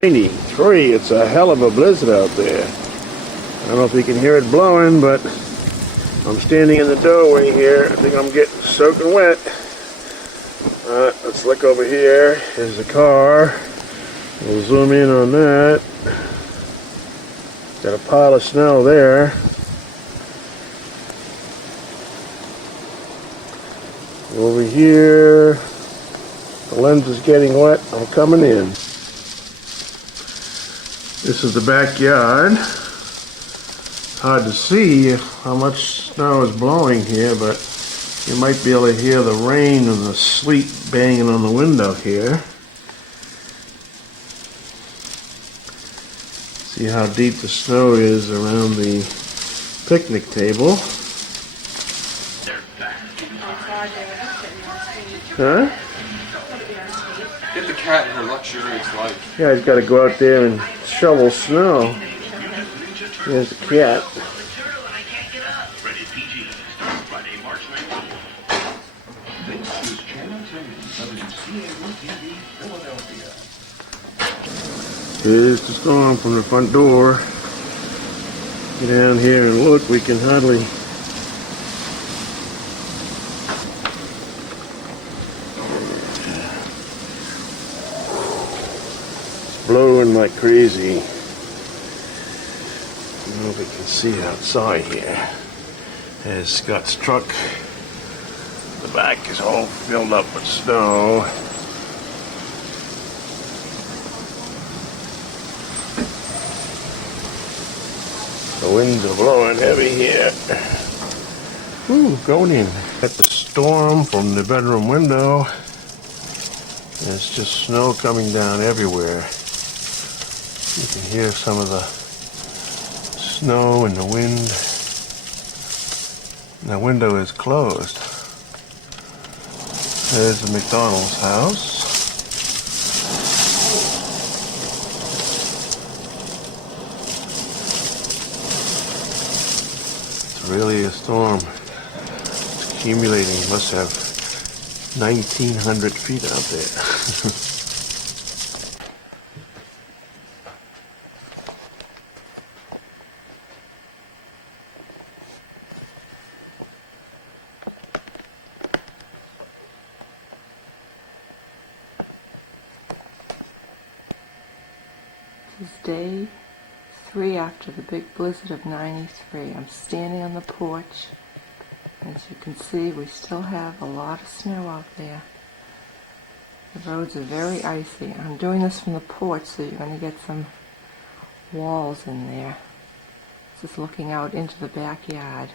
93. It's a hell of a blizzard out there. I don't know if you can hear it blowing, but I'm standing in the doorway here. I think I'm getting soaking wet. Let's look over here. There's the car. We'll zoom in on that. Got a pile of snow there. Over here, the lens is getting wet. I'm coming in. This is the backyard. Hard to see how much snow is blowing here, but you might be able to hear the rain and the sleet banging on the window here. See how deep the snow is around the picnic table. Huh? Get the cat in her luxurious life. Yeah, he's got to go out there and shovel snow. There's the cat. Here's the storm from the front door. Get down here and look, we can hardly... It's blowing like crazy. I don't know if we can see outside here. There's Scott's truck. The back is all filled up with snow. The winds are blowing heavy here. Ooh, going in. At the storm from the bedroom window. There's just snow coming down everywhere. You can hear some of the snow and the wind. The window is closed. There's the McDonald's house. Really a storm. It's accumulating. Must have 1,900 feet out there. This is day 3 after the big blizzard of '93. I'm standing on the porch. As you can see, we still have a lot of snow out there. The roads are very icy. I'm doing this from the porch, so you're going to get some walls in there. This is looking out into the backyard.